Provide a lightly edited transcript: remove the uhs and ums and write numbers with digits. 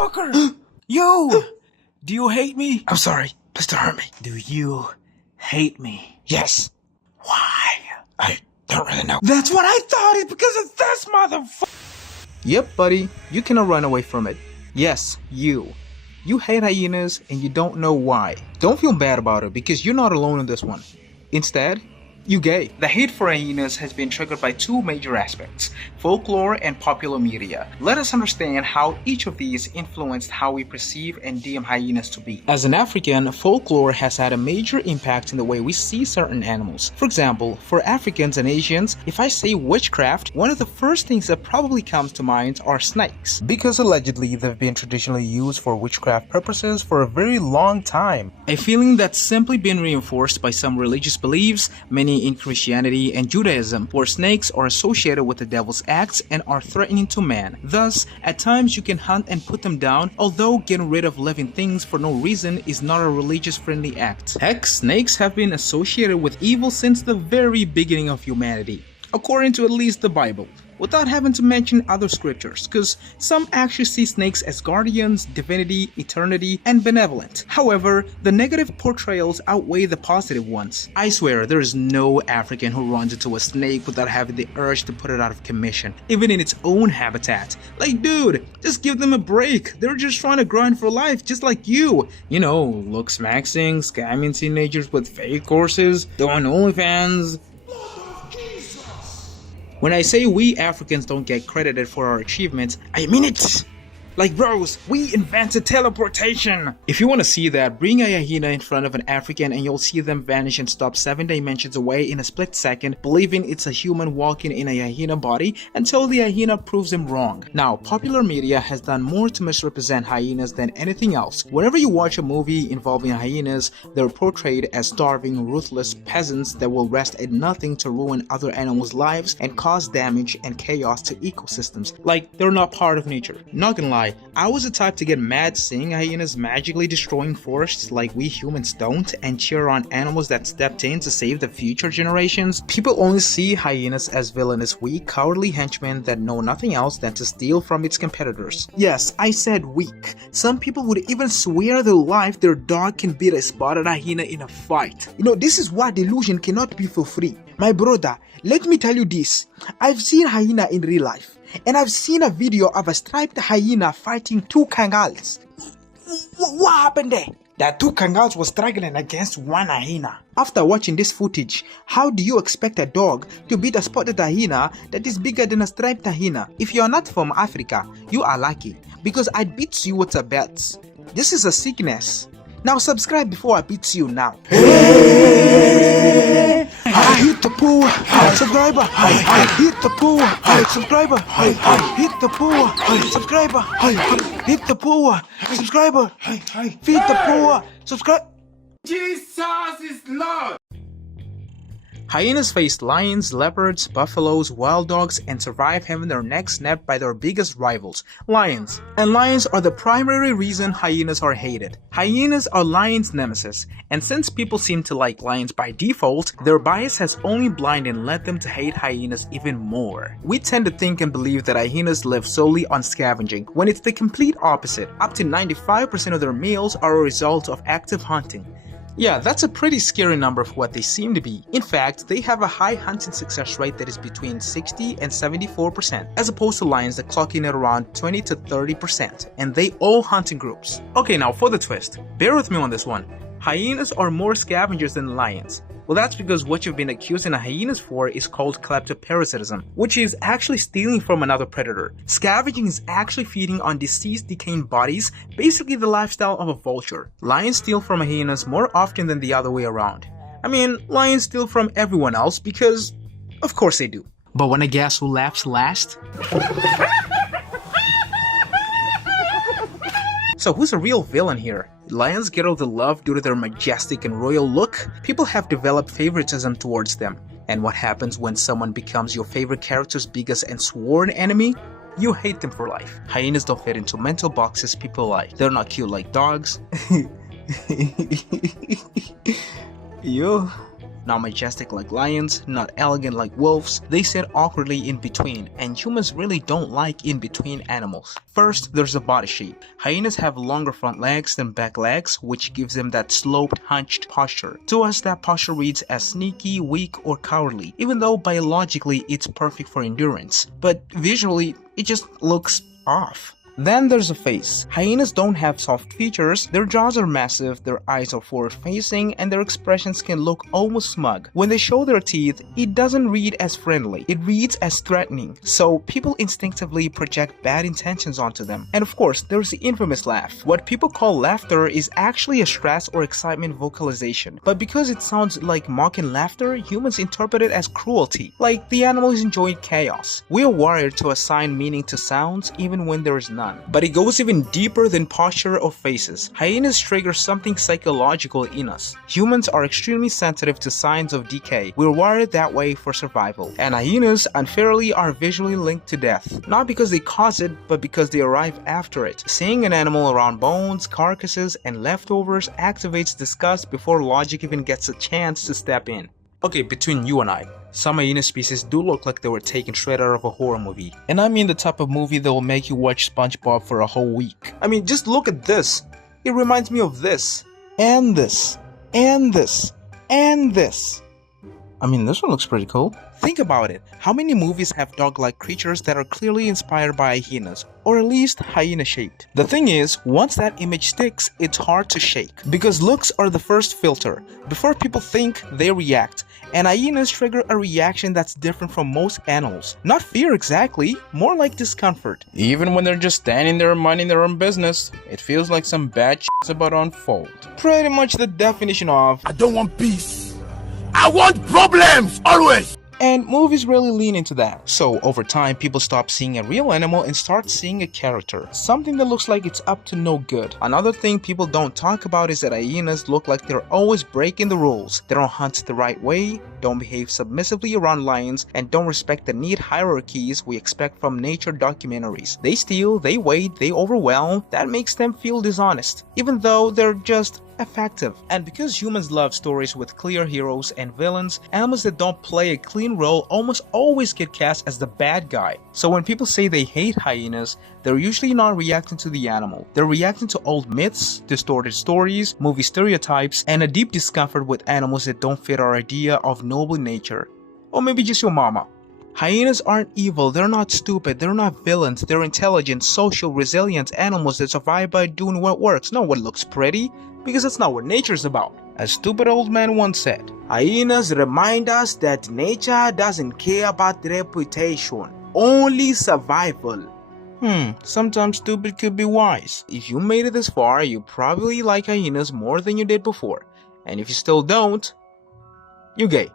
motherfucker! Yo! Do you hate me? I'm sorry. Please don't hurt me. Do you hate me? Yes. Why? I don't really know. That's what I thought. It's because of this motherfucker. Yep, buddy, you cannot run away from it. Yes, you. You hate hyenas and you don't know why. Don't feel bad about it because you're not alone in this one. Instead, you gay. The hate for hyenas has been triggered by two major aspects, folklore and popular media. Let us understand how each of these influenced how we perceive and deem hyenas to be. As an African, folklore has had a major impact in the way we see certain animals. For example, for Africans and Asians, if I say witchcraft, one of the first things that probably comes to mind are snakes, because allegedly they've been traditionally used for witchcraft purposes for a very long time. A feeling that's simply been reinforced by some religious beliefs, many in Christianity and Judaism, where snakes are associated with the devil's acts and are threatening to man. Thus, at times you can hunt and put them down, although getting rid of living things for no reason is not a religious-friendly act. Heck, snakes have been associated with evil since the very beginning of humanity, according to at least the Bible, without having to mention other scriptures, because some actually see snakes as guardians, divinity, eternity, and benevolent. However, the negative portrayals outweigh the positive ones. I swear, there is no African who runs into a snake without having the urge to put it out of commission, even in its own habitat. Like, dude, just give them a break. They're just trying to grind for life, just like you. You know, looks maxing, scamming teenagers with fake courses, doing OnlyFans. When I say we Africans don't get credited for our achievements, I mean it! Like bros, we invented teleportation! If you want to see that, bring a hyena in front of an African and you'll see them vanish and stop 7 dimensions away in a split second, believing it's a human walking in a hyena body until the hyena proves them wrong. Now, popular media has done more to misrepresent hyenas than anything else. Whenever you watch a movie involving hyenas, they're portrayed as starving, ruthless peasants that will rest at nothing to ruin other animals' lives and cause damage and chaos to ecosystems. Like, they're not part of nature. Not gonna lie, I was the type to get mad seeing hyenas magically destroying forests like we humans don't and cheer on animals that stepped in to save the future generations. People only see hyenas as villainous, weak, cowardly henchmen that know nothing else than to steal from its competitors. Yes, I said weak. Some people would even swear their life their dog can beat a spotted hyena in a fight. You know, this is why delusion cannot be for free. My brother, let me tell you this. I've seen hyena in real life. And I've seen a video of a striped hyena fighting two kangaroos. What happened there? The two kangaroos were struggling against one hyena. After watching this footage, how do you expect a dog to beat a spotted hyena that is bigger than a striped hyena? If you're not from Africa, you are lucky, because I'd beat you with a belt. This is a sickness. Now subscribe before I beat you now. I hit the pool, subscriber. I hit the pool, subscriber. Hit the pool, subscriber. Hit the pool, subscriber. Feed the poor, subscribe. Jesus is Lord! Hyenas face lions, leopards, buffaloes, wild dogs, and survive having their necks snapped by their biggest rivals, lions. And lions are the primary reason hyenas are hated. Hyenas are lions' nemesis, and since people seem to like lions by default, their bias has only blinded and led them to hate hyenas even more. We tend to think and believe that hyenas live solely on scavenging, when it's the complete opposite. Up to 95% of their meals are a result of active hunting. Yeah, that's a pretty scary number for what they seem to be. In fact, they have a high hunting success rate that is between 60 and 74%, as opposed to lions that clock in at around 20 to 30%, and they all hunt in groups. Okay, now for the twist. Bear with me on this one. Hyenas are more scavengers than lions. Well, that's because what you've been accusing hyenas for is called kleptoparasitism, which is actually stealing from another predator. Scavenging is actually feeding on deceased, decaying bodies, basically the lifestyle of a vulture. Lions steal from hyenas more often than the other way around. I mean, lions steal from everyone else because, of course they do. But wanna guess who laughs last? So who's a real villain here? Lions get all the love due to their majestic and royal look. People have developed favoritism towards them. And what happens when someone becomes your favorite character's biggest and sworn enemy? You hate them for life. Hyenas don't fit into mental boxes people like. They're not cute like dogs. Yo. Not majestic like lions, not elegant like wolves, they sit awkwardly in between, and humans really don't like in-between animals. First, there's the body shape. Hyenas have longer front legs than back legs, which gives them that sloped, hunched posture. To us, that posture reads as sneaky, weak, or cowardly, even though biologically it's perfect for endurance. But visually, it just looks off. Then there's the face. Hyenas don't have soft features, their jaws are massive, their eyes are forward facing, and their expressions can look almost smug. When they show their teeth, it doesn't read as friendly, it reads as threatening, so people instinctively project bad intentions onto them. And of course, there's the infamous laugh. What people call laughter is actually a stress or excitement vocalization, but because it sounds like mocking laughter, humans interpret it as cruelty, like the animal is enjoying chaos. We are wired to assign meaning to sounds even when there is none. But it goes even deeper than posture or faces. Hyenas trigger something psychological in us. Humans are extremely sensitive to signs of decay. We're wired that way for survival. And hyenas unfairly are visually linked to death. Not because they cause it, but because they arrive after it. Seeing an animal around bones, carcasses, and leftovers activates disgust before logic even gets a chance to step in. Okay, between you and I, some hyena species do look like they were taken straight out of a horror movie. And I mean the type of movie that will make you watch SpongeBob for a whole week. I mean, just look at this. It reminds me of this. And this. And this. And this. I mean, this one looks pretty cool. Think about it. How many movies have dog-like creatures that are clearly inspired by hyenas, or at least hyena-shaped? The thing is, once that image sticks, it's hard to shake. Because looks are the first filter. Before people think, they react. And hyenas trigger a reaction that's different from most animals. Not fear exactly, more like discomfort. Even when they're just standing there minding their own business, it feels like some bad shit's about to unfold. Pretty much the definition of I don't want peace. I want problems, always! And movies really lean into that. So over time, people stop seeing a real animal and start seeing a character. Something that looks like it's up to no good. Another thing people don't talk about is that hyenas look like they're always breaking the rules. They don't hunt the right way, don't behave submissively around lions, and don't respect the neat hierarchies we expect from nature documentaries. They steal, they wait, they overwhelm. That makes them feel dishonest, even though they're just effective. And because humans love stories with clear heroes and villains, animals that don't play a clean role almost always get cast as the bad guy. So when people say they hate hyenas, they're usually not reacting to the animal. They're reacting to old myths, distorted stories, movie stereotypes, and a deep discomfort with animals that don't fit our idea of noble nature. Or maybe just your mama. Hyenas aren't evil, they're not stupid, they're not villains, they're intelligent, social, resilient animals that survive by doing what works, not what looks pretty, because that's not what nature's about. A stupid old man once said, hyenas remind us that nature doesn't care about reputation, only survival. Sometimes stupid could be wise. If you made it this far, you probably like hyenas more than you did before. And if you still don't, you're gay.